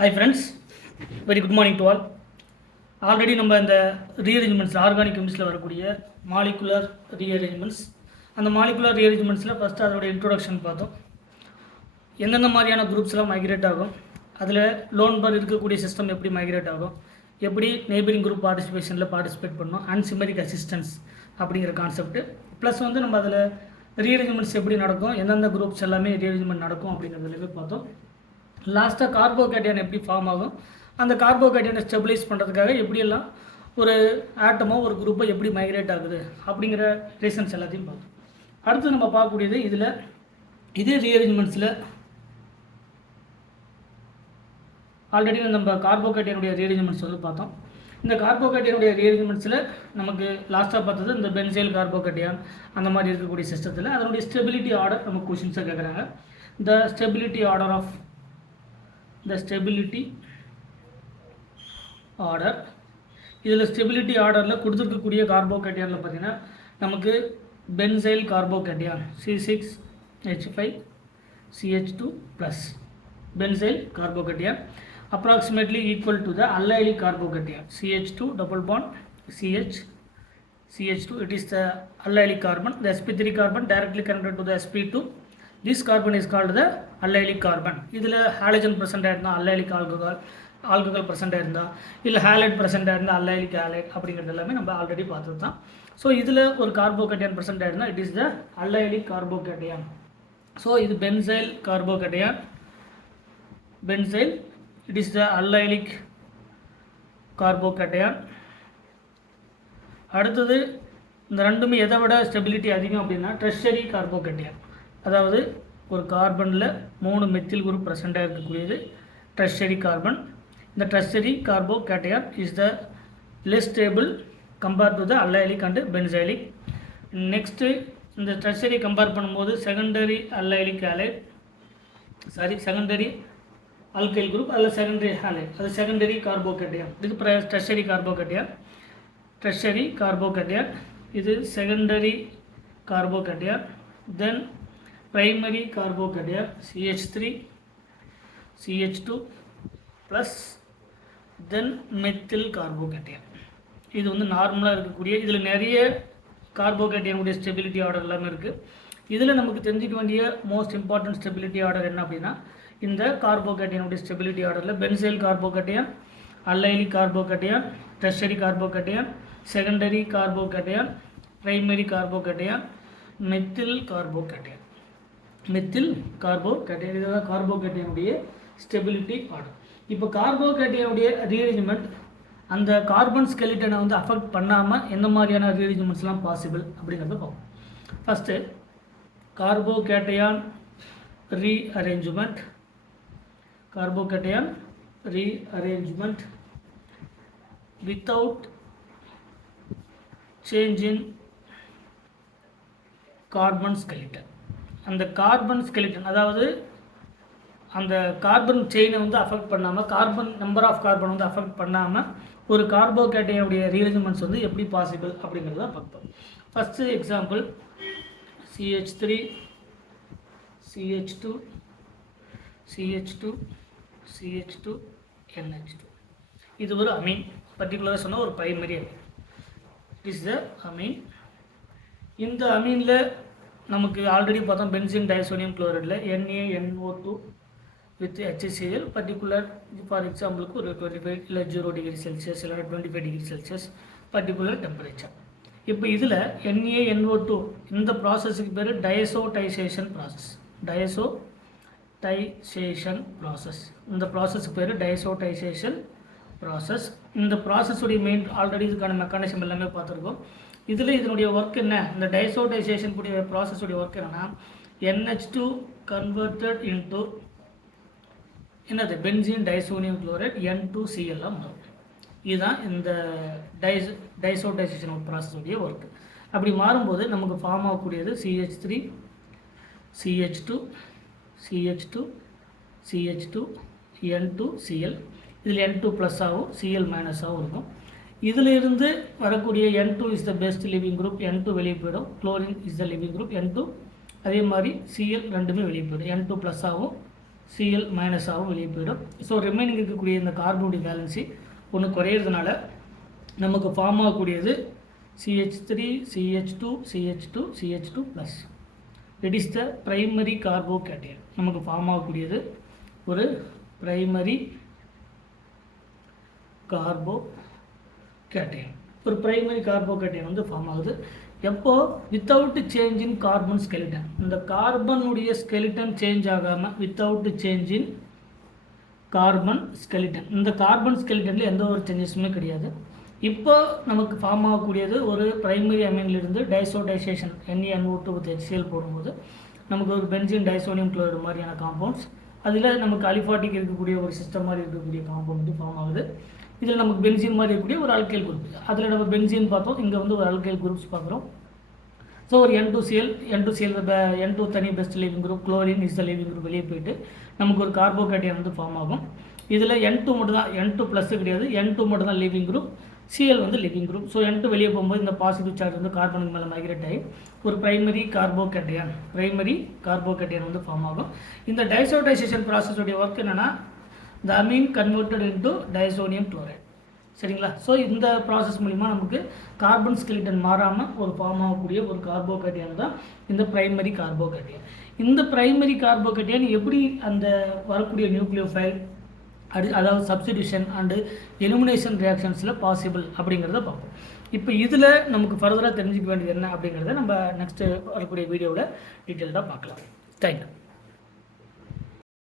Hi friends, very good morning to all. Already நம்ம இந்த rearrangements organic கெமிஸ்ட்ரியில் வரக்கூடிய molecular rearrangements அந்த மாலிகுலர் ரீஅரேஞ்ச்மெண்ட்ஸில் ஃபஸ்ட்டு அதோட இன்ட்ரோடக்ஷன் பார்த்தோம். எந்தெந்த மாதிரியான குரூப்ஸ்லாம் மைக்ரேட் ஆகும், அதில் லோன் பார் இருக்கக்கூடிய சிஸ்டம் எப்படி மைக்ரேட் ஆகும், எப்படி நெய்பரிங் குரூப் பார்ட்டிசிபேஷனில் பார்ட்டிசிபேட் பண்ணணும், அன்சிமெரிக் அசிஸ்டன்ஸ் அப்படிங்கிற கான்செப்ட்டு ப்ளஸ் நம்ம அதில் ரீஅரேஞ்ச்மெண்ட்ஸ் எப்படி நடக்கும், எந்தெந்த குரூப்ஸ் எல்லாமே ரீஅரேஞ்ச்மெண்ட் நடக்கும் அப்படிங்கிறதுலேயே பார்த்தோம். லாஸ்ட்டாக கார்போகேட்டையான் எப்படி ஃபார்ம் ஆகும், அந்த கார்போகேட்டையானை ஸ்டெபிலைஸ் பண்ணுறதுக்காக எப்படியெல்லாம் ஒரு ஆட்டமோ ஒரு குரூப்போ எப்படி மைக்ரேட் ஆகுது அப்படிங்கிற ரீசன்ஸ் எல்லாத்தையும் பார்த்தோம். அடுத்து நம்ம பார்க்கக்கூடியது இதில் இதே ரீஅரேஞ்ச்மெண்ட்ஸில் ஆல்ரெடி நம்ம கார்போகேட்டையனுடைய ரீஅரேஞ்ச்மெண்ட்ஸ் பார்த்தோம். இந்த கார்போகேட்டையனுடைய ரீஅரேஞ்ச்மெண்ட்ஸில் நமக்கு லாஸ்ட்டாக பார்த்தது இந்த பென்சைல் கார்போகேட்டையான் அந்த மாதிரி இருக்கக்கூடிய சிஸ்டத்தில் அதனுடைய ஸ்டெபிலிட்டி ஆர்டர் நம்ம கொஷின்ஸாக கேட்குறாங்க. The stability order of order இதில் ஸ்டெபிலிட்டி ஆர்டரில் கொடுத்துருக்கக்கூடிய கார்போகேட்டையானில் பார்த்தீங்கன்னா நமக்கு benzyl carbocation C6H5CH2 plus benzyl carbocation approximately equal to the allylic carbocation CH2 double bond CH2. It is the allylic carbon. The sp3 carbon directly connected to the sp2. This carbon is called the allylic carbon. இதில் halogen present ஆயிருந்தால் allylic alcohol present ஆயிருந்தா இல்லை allied present ஆயிருந்தால் allylic halide அப்படிங்கிறது எல்லாமே நம்ம already பார்த்தது தான். So இதில் ஒரு கார்போகேட்டையான் present ஆயிருந்தால் it is the allylic carbocation. So இது benzyl carbocation, benzyl it is the allylic carbocation. அடுத்தது இந்த ரெண்டுமே எதை விட ஸ்டெபிலிட்டி அதிகம் அப்படின்னா டெர்ஷரி கார்போகேட்டையான், அதாவது ஒரு கார்பனில் 3 மெத்தில் குரூப் ப்ரெசென்ட்டாக இருக்கக்கூடியது டெர்ஷரி கார்பன். இந்த tertiary carbocation is the less stable compared to the allylic and benzylic. Next இந்த டெர்ஷரி கம்பேர் பண்ணும்போது secondary allylic halide secondary alkyl group அல்ல செகண்டரி ஹாலைட், அது செகண்டரி கார்போகேட்டையான். இது டெர்ஷரி கார்போகேட்டையான், டெர்ஷரி கார்போகேட்டையான் இது secondary carbocation. Then primary carbocation CH3CH2 plus then methyl carbocation. இது நார்மலாக இருக்கக்கூடிய இதில் நிறைய கார்போகேட்டையானுடைய ஸ்டெபிலிட்டி ஆர்டர் எல்லாமே இருக்குது. இதில் நமக்கு தெரிஞ்சிக்க வேண்டிய மோஸ்ட் இம்பார்ட்டன்ட் ஸ்டெபிலிட்டி ஆர்டர் என்ன அப்படின்னா இந்த கார்போகேட்டையானுடைய ஸ்டெபிலிட்டி ஆர்டரில் benzyl carbocation, allylic carbocation, tertiary carbocation, secondary carbocation, primary carbocation, methyl carbocation. இதுதான் கார்போகேட்டையானுடைய ஸ்டெபிலிட்டி ஆர்டர். இப்போ கார்போகேட்டையானுடைய ரீஅரேஞ்ச்மெண்ட் அந்த கார்பன் ஸ்கெலிட்டனை அஃபெக்ட் பண்ணாமல் எந்த மாதிரியான ரீஅரேஞ்ச்மெண்ட்ஸ்லாம் பாசிபிள் அப்படிங்கிறத பார்ப்போம். First carbocation rearrangement without change in carbon skeleton. அந்த கார்பன் ஸ்கெலிட்டன் அதாவது அந்த கார்பன் செயினை அஃபெக்ட் பண்ணாமல், carbon number of carbon affect பண்ணாமல் ஒரு கார்போகேட்டையானுடைய ரீஅரேஞ்ச்மெண்ட்ஸ் எப்படி பாசிபிள் அப்படிங்கிறத பார்ப்போம். First example CH3 CH2 CH2 CH2 NH2. இது ஒரு அமீன், பர்டிகுலராக சொன்னால் ஒரு primary amine. It is the amine. இந்த அமீனில் நமக்கு ஆல்ரெடி பார்த்தோம் பென்சீன் டைசோனியம் குளோரைடில் NaNO2 with HCl particular for எக்ஸாம்பிளுக்கு ஒரு 25 இல்லை 0 டிகிரி செல்சியஸ் இல்லை 25 டிகிரி செல்சியஸ் பர்டிகுலர் டெம்பரேச்சர். இப்போ இதில் NaNO2 இந்த ப்ராசஸுக்கு பேர் டயசோடைசேஷன் ப்ராசஸ். இந்த ப்ராசஸ்க்கு பேர் டயசோடைசேஷன் ப்ராசஸ். இந்த ப்ராசஸுடைய மெயின் ஆல்ரெடி இதுக்கான மெக்கானிசம் எல்லாமே பார்த்துருக்கோம். இதில் இதனுடைய ஒர்க் என்ன, இந்த டயசோடைசேஷன் கூடிய ப்ராசஸுடைய ஒர்க் என்னென்னா NH2 கன்வெர்டட் இன்டு என்னது பென்சீன் டைசோனியம் குளோரைட் N2Cl வரும். இதுதான் இந்த டயசோடைசேஷன் ப்ராசஸுடைய ஒர்க். அப்படி மாறும்போது நமக்கு ஃபார்ம் ஆகக்கூடியது CH3 CH2 N2Cl. இதில் N2 ப்ளஸ் ஆகும், Cl மைனஸ் ஆகும் இருக்கும். இதில் இருந்து வரக்கூடிய N2 is the best living group, N2 வெளியே போயிடும். Chlorine is the living group N2, அதே மாதிரி Cl ரெண்டுமே வெளியே போயிடும். N2 ப்ளஸ் ஆகும், Cl மைனஸ் ஆகும் வெளியே போயிடும். ஸோ ரிமைனிங் இருக்கக்கூடிய இந்த கார்பனுடைய வேலன்சி ஒன்று குறையிறதுனால நமக்கு ஃபார்ம் ஆகக்கூடியது CH3 CH2 CH2 CH2 plus. It is the primary carbocation. நமக்கு ஃபார்ம் ஆகக்கூடியது ஒரு பிரைமரி கார்போகேட்டையன். ஒரு பிரைமரி கார்போகேட்டையன் வந்து ஃபார்ம் ஆகுது எப்போ? Without change in carbon skeleton. இந்த கார்பனுடைய ஸ்கெலிட்டன் சேஞ்ச் ஆகாமல் without change in carbon skeleton. இந்த கார்பன் ஸ்கெலிட்டனில் எந்த ஒரு சேஞ்சஸுமே கிடையாது. இப்போ நமக்கு ஃபார்ம் ஆகக்கூடியது ஒரு பிரைமரி அமீன்லேருந்து டைசோடைசேஷன் NeNO2 with HCl போடும்போது நமக்கு ஒரு பென்சீன் டைசோனியம் குளோரைடு மாதிரியான காம்பவுண்ட்ஸ், அதில் நமக்கு அலிஃபாட்டிக் இருக்கக்கூடிய ஒரு சிஸ்டம் மாதிரி இருக்கக்கூடிய காம்பவுண்ட் வந்து ஃபார்ம் ஆகுது. இதில் நமக்கு பென்சீன் மாதிரி இருக்கக்கூடிய ஒரு அல்கைல் குரூப், அதில் நம்ம பென்சீன் பார்த்தோம், இங்கே வந்து ஒரு அல்கைல் குரூப்ஸ் பார்க்குறோம். ஸோ ஒரு N2Cl N2 தனி best living group, chlorine is the living group வெளியே போயிட்டு நமக்கு ஒரு கார்போகேட்டையன் வந்து ஃபார்ம் ஆகும். இதில் N2 மட்டும் தான், N2 ப்ளஸ் கிடையாது, N2 மட்டும் தான் லிவிங் குரூப், Cl வந்து லிவிங் குரூப். ஸோ N2 வெளியே போகும்போது இந்த பாசிட்டிவ் சார்ஜ் வந்து கார்பனுக்கு மேலே மைக்ரேட் ஆகி ஒரு பிரைமரி கார்போகேட்டையன் வந்து ஃபார்ம் ஆகும். இந்த டைசோடைசேஷன் ப்ராசஸோடைய ஒர்க் என்னென்னா the amine converted into diazonium chloride. சரிங்களா? ஸோ இந்த ப்ராசஸ் மூலிமா நமக்கு கார்பன் ஸ்கெலிட்டன் மாறாமல் ஒரு ஃபார்ம் ஆகக்கூடிய ஒரு கார்போகேட்டையன் தான் இந்த பிரைமரி கார்போகேட்டையன். இந்த பிரைமரி கார்போகேட்டையன் எப்படி அந்த வரக்கூடிய நியூக்ளியோஃபைல் அதாவது சப்ஸ்டிடியூஷன் அண்டு எலிமினேஷன் ரியாக்ஷன்ஸில் பாசிபிள் அப்படிங்கிறத பார்ப்போம். இப்போ இதில் நமக்கு ஃபர்தராக தெரிஞ்சுக்க வேண்டியது என்ன அப்படிங்கிறத நம்ம நெக்ஸ்ட்டு வரக்கூடிய வீடியோவில் டீட்டெயில்டாக பார்க்கலாம். தேங்க்யூ.